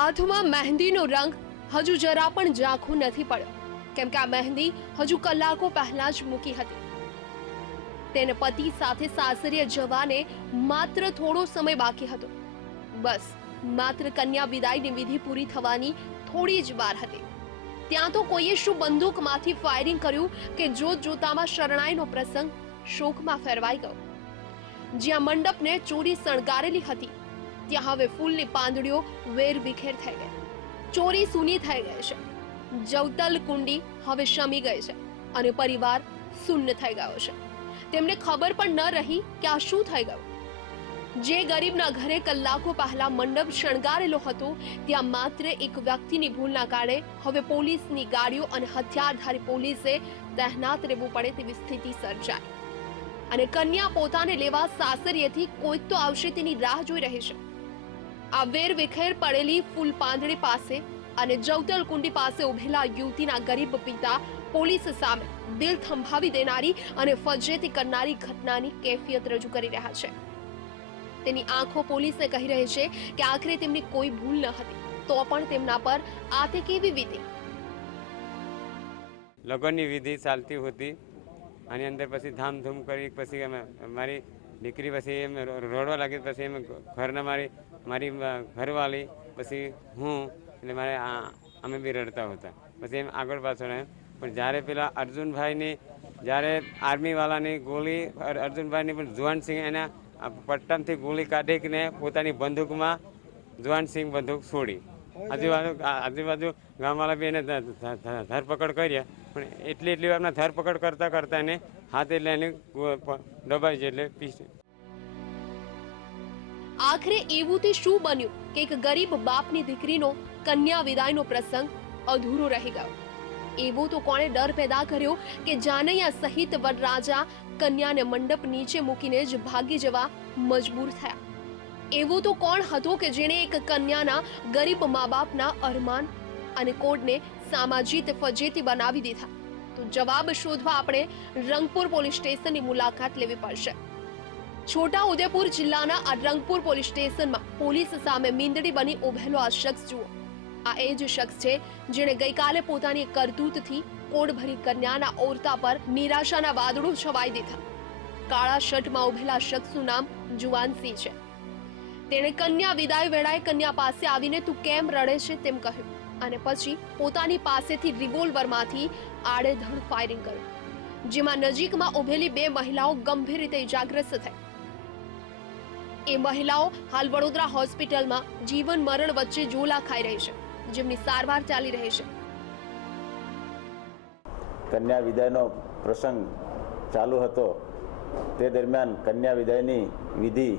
હાથમાં મહેંદીનો રંગ હજુ જરા પણ ઝાંખો નથી પડ્યો. કેમ કે આ મહેંદી હજુ કલાકો પહેલા જ મૂકી હતી. તેને પતિ સાથે સાસરીએ જવાને માત્ર થોડો સમય બાકી હતો. બસ, માત્ર કન્યા વિદાયની વિધિ પૂરી થવાની થોડી જ વાર હતી. ત્યાં તો કોઈએ શું બંદૂકમાંથી ફાયરિંગ કર્યું કે જોત જોતામાં શરણાઈનો પ્રસંગ શોકમાં ફેરવાઈ ગયો. જ્યાં મંડપને ચોરી શણગારેલી હતી ત્યાં હવે ફૂલની પાંદડીઓ વેર વિખેર થઈ ગઈ. ચોરી સૂની થઈ ગઈ છે. જવતલ કુંડી હવે શમી ગઈ છે અને પરિવાર શૂન્ય થઈ ગયો છે. તેમને ખબર પણ ન રહી કે આ શું થઈ ગયું. જે ગરીબના ઘરે કલાકો પહેલા મંડપ શણગારેલો હતો, ત્યાં માત્ર એક વ્યક્તિની ભૂલના કારણે હવે પોલીસની ગાડીઓ અને હથિયારધારી પોલીસે તહેનાત રહેવું પડે તેવી સ્થિતિ સર્જાઈ. અને કન્યા પોતાને લેવા સાસરીએથી કોઈક તો આવશે તેની રાહ જોઈ રહી છે. આ વેર વિખેર પડેલી ફૂલ પાંદડી પાસે અને જવતલ કુંડી પાસે ઉભેલા યુવતીના ગરીબ પિતા પોલીસ સામે દિલ થંભાવી દેનારી અને ફજેતી કરનારી ઘટનાની કેફિયત રજૂ કરી રહ્યા છે. તેની આંખો પોલીસને કહી રહી છે કે આખરે તેમની કોઈ ભૂલ ન હતી, તો પણ તેમના પર આ તે કેવી વીતી? લગ્નની વિધિ ચાલતી હતી, આની અંદર પછી ધામધૂમ કરી, પછી અમે મારી દીકરી પછી એમ રડવા લાગી, પછી એમ ઘરના મારી મારી ઘરવાળી, પછી હું, એટલે મારે અમે બી રડતા હતા. પછી એમ આગળ પાછળ પણ જ્યારે પેલા અર્જુનભાઈની, જ્યારે આર્મીવાળાની ગોળી અર્જુનભાઈની પણ જુવાનસિંહ એના પટ્ટનથી ગોળી કાઢીને પોતાની બંદૂકમાં જુવાનસિંહ બંદૂક છોડી. આજુબાજુ આજુબાજુ ગામવાળા બી એને ધરપકડ કરી પણ એટલી એટલી વારમાં ધરપકડ કરતાં કરતાં એને હાથે ગો- પ- દબાઈ જાય એટલે પીસ આખરે એવું તે શું બન્યું કે એક ગરીબ બાપની દીકરીનો કન્યા વિદાયનો પ્રસંગ અધૂરો રહી ગયો? એવો તો કોણે ડર પેદા કર્યો કે જાનૈયા સહિત વરરાજા કન્યાને મંડપ નીચે મૂકીને જ ભાગી જવા મજબૂર થયા. એવો તો કોણ હતો કે જેણે એક કન્યાના ગરીબ મા બાપના અરમાન અને કોડને સામાજિક ફજેતી બનાવી દીધા? તો જવાબ શોધવા આપણે રંગપુર પોલીસ સ્ટેશનની મુલાકાત લેવી પડશે. છોટા ઉદેપુર જિલ્લાના આ રંગપુર પોલીસ સ્ટેશનમાં પોલીસ સામે મીંદડી બની ઉભેલો આ શખ્સ જુઓ. આ એ જ શખ્સ છે જેણે ગઈકાલે પોતાની કરતૂતથી કોડભરી કન્યાના ઓરતા પર નિરાશાના વાદળો છવાઈ દીધા. કાળા શર્ટમાં ઉભેલા શખ્સનું નામ જુવાનસિંહ છે. તેણે કન્યા વિદાય વેળાએ કન્યા પાસે આવીને, તું કેમ રડે છે? તેમ કહ્યું અને પછી પોતાની પાસેથી રિવોલ્વરમાંથી આડેધડ ફાયરિંગ કર્યું, જેમાં નજીકમાં ઉભેલી બે મહિલાઓ ગંભીર રીતે ઇજાગ્રસ્ત થઈ એ મહિલાઓ હાલ વડોદરા હોસ્પિટલમાં જીવન મરણ વચ્ચે ઝોલા ખાઈ રહી છે, જેમની સારવાર ચાલી રહી છે. કન્યા વિદાયનો પ્રસંગ ચાલુ હતો. તે દરમિયાન કન્યા વિદાયની વિધિ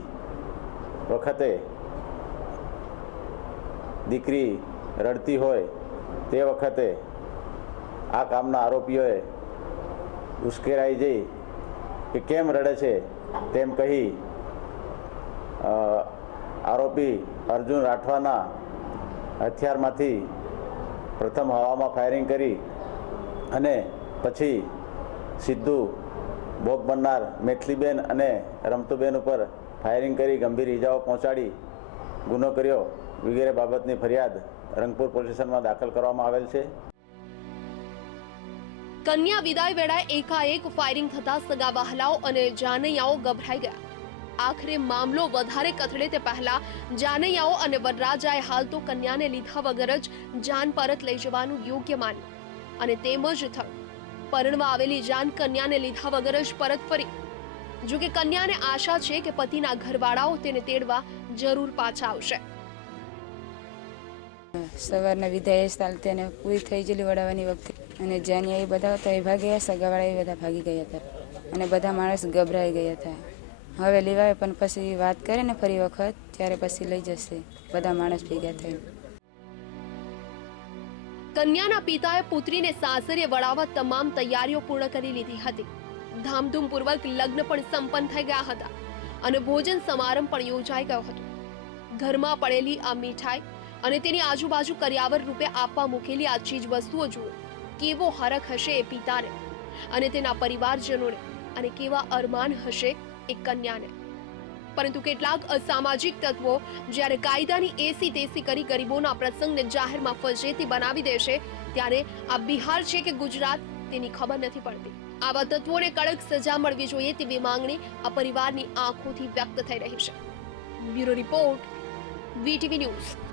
વખતે દીકરી રડતી હોય તે વખતે આ કામના આરોપીઓએ ઉશ્કેરાઈ જઈ કે કેમ રડે છે તેમ કહી આરોપી અર્જુન રાઠવાના હથિયારમાંથી પ્રથમ હવામાં ફાયરિંગ કરી અને પછી સીધું ભોગ બનનાર મેથલીબેન અને રમતુબેન ઉપર ફાયરિંગ કરી ગંભીર ઇજાઓ પહોંચાડી, ગુનો કર્યો વગેરે બાબતની ફરિયાદ રંગપુર પોલીસ સ્ટેશનમાં દાખલ કરવામાં આવેલ છે. કન્યા વિદાય વેળાએ એકાએક ફાયરિંગ થતા સગા વહલાઓ અને જાનૈયાઓ ગભરાઈ ગયા. આખરે મામલો વધારે કથળે તે પહેલા જાનૈયાઓ અને વરરાજાએ હાલ તો કન્યાને લીધા વગર જ જાન પરત લઈ જવાનું યોગ્ય માન્યું. અને તેમ જ થયું. પરણવા આવેલી જાન કન્યાને લીધા વગર જ પરત ફરી. જો કે કન્યાને આશા છે કે પતિના ઘરવાળાઓ તેને તેડવા જરૂર પાછા આવશે. સવારના વિદાય ચાલતી તેને પૂરી થઈ ગયેલી વડાવાની વખતે. અને જાન્યા એ બધા હતા એ ભાગ્યા સગાવાળા એ બધા ભાગી ગયા હતા. અને બધા માણસ ગભરાઈ ગયા હતા. હવે લેવાય, પણ પછી વાત કરે ને ફરી વખત, ત્યારે પછી લઈ જશે. બધા માણસ ભેગા થઈ કન્યાના પિતાએ પુત્રીને સાસરે વળાવવા તમામ તૈયારીઓ પૂર્ણ કરી લીધી હતી. ધામધૂમપૂર્વક લગ્ન પણ સંપન્ન થઈ ગયા હતા અને ભોજન સમારંભ પણ યોજાઈ ગયો હતો. ઘરમાં પડેલી આ મીઠાઈ અને તેની આજુબાજુ કર્યાવર રૂપે આપવા મૂકેલી આ ચીજ વસ્તુઓ જુઓ. કેવો હરખ હશે એ પિતાને અને તેના પરિવારજનોને અને કેવા અરમાન હશે એ કન્યાને. પરંતુ કેટલાક અસામાજિક તત્વો જ્યારે કાયદાની એસી તેસી કરી ગરીબોના પ્રસંગને જાહેરમાં ફજેતી બનાવી દેશે ત્યારે આ બિહાર છે કે ગુજરાત તેની ખબર નથી પડતી. આવા તત્વોને કડક સજા મળવી જોઈએ તેવી માંગણી આ પરિવારની આંખોથી વ્યક્ત થઈ રહી છે. Bureau report, VTV news.